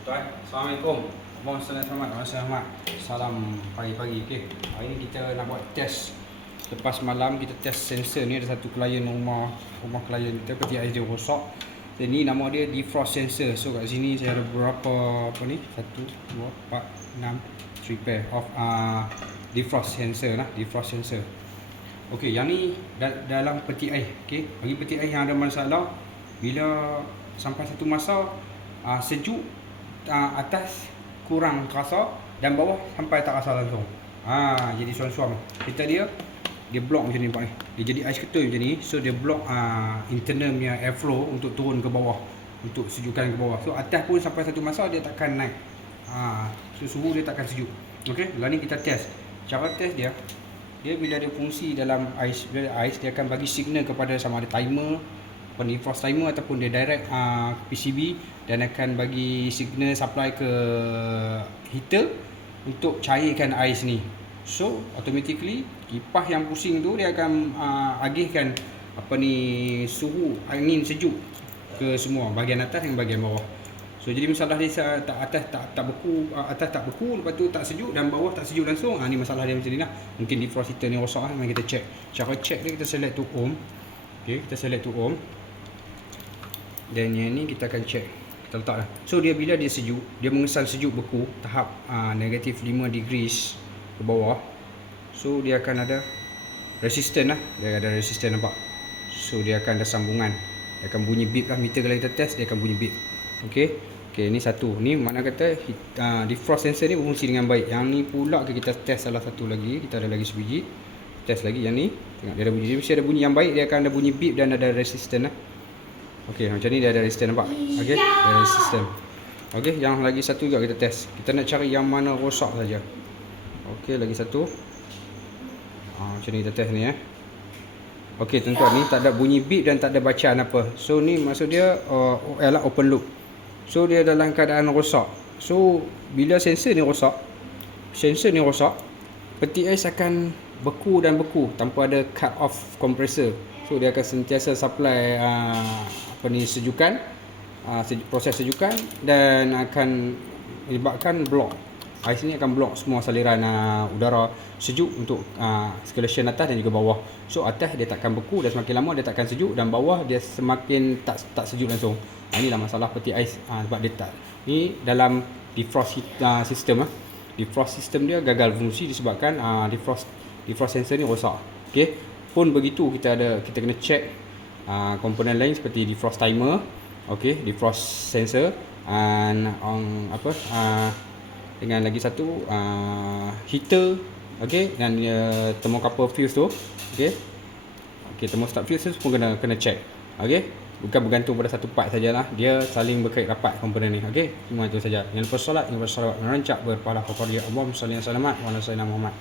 Tuan, Assalamualaikum. Selamat. Salam pagi-pagi. Okey. Hari ni kita nak buat test. Lepas malam kita test sensor ni, ada satu klien rumah klien kita peti ais dia rosak. Dan ni nama dia defrost sensor. So kat sini saya ada berapa ni? 1 2 4 6 3 pair of defrost sensor lah, defrost sensor. Okey, yang ni dalam peti ais. Okey, bagi peti ais yang ada masalah, bila sampai satu masa sejuk, atas kurang terasa dan bawah sampai tak rasa langsung. Jadi suam-suam. Kita dia block macam ni nampak ni. Dia jadi ais ketul macam ni. So dia block internal punya airflow untuk turun ke bawah, untuk sejukkan ke bawah. So atas pun sampai satu masa dia takkan naik. Suhu dia takkan sejuk. Okey, lah ni kita test. Cara test dia bila dia fungsi dalam ais, dia akan bagi signal kepada sama ada timer, defrost timer ataupun dia direct PCB, dan akan bagi signal supply ke heater untuk cairkan ais ni. So automatically kipas yang pusing tu dia akan agihkan suhu angin sejuk ke semua bahagian atas dan bahagian bawah. So jadi masalah dia atas tak beku, lepas tu tak sejuk dan bawah tak sejuk langsung. Ni masalah dia macam ni lah. Mungkin defrost heater ni rosak lah. Mari kita check. Cara check dia, kita select to ohm. Okey, kita select to ohm. Dan yang ni kita akan check. Kita letak lah. So dia bila dia sejuk, dia mengesan sejuk beku tahap negatif 5 degrees ke bawah. So dia akan ada resistor lah. Dia ada resistor, nampak. So dia akan ada sambungan. Dia akan bunyi beep lah. Meter kalau kita test dia akan bunyi beep. Okey, ni satu. Ni makna kata defrost sensor ni berfungsi dengan baik. Yang ni pula kita test salah satu lagi. Kita ada lagi sebiji. Test lagi yang ni. Tengok dia ada bunyi. Dia mesti ada bunyi yang baik. Dia akan ada bunyi beep dan ada resistor lah. Okey, macam ni dia ada resistor, nampak? Okey, dia ada resistor. Okey, yang lagi satu juga kita test. Kita nak cari yang mana rosak saja. Okey, lagi satu. Macam ni kita test ni Okey, tuan-tuan, ni tak ada bunyi beep dan tak ada bacaan apa. So ni maksud dia OL lah, open loop. So dia dalam keadaan rosak. So bila sensor ni rosak, peti ais akan beku tanpa ada cut off compressor. So dia akan sentiasa supply sejukan, proses sejukan, dan akan menyebabkan block. Ais ni akan block semua saliran udara sejuk untuk circulation atas dan juga bawah. So atas dia takkan beku dan semakin lama dia takkan sejuk, dan bawah dia semakin tak sejuk langsung. Inilah masalah peti ais sebab dia tak. Ni dalam defrost system defrost system dia gagal fungsi disebabkan defrost sensor ni rosak. Okey, pun begitu kita kena check komponen lain seperti defrost timer, okey, defrost sensor, dengan lagi satu heater, okey, dan thermocouple fuse tu, okey, thermostat fuse tu pun kena check. Okey, bukan bergantung pada satu part sajalah, dia saling berkait rapat komponen ni. Okey, cuma itu saja. Jangan lupa solat, jangan lupa salawat merancak berpahala kepada Allah. Allahumma salli ala Muhammad wa ala sayyidina Muhammad.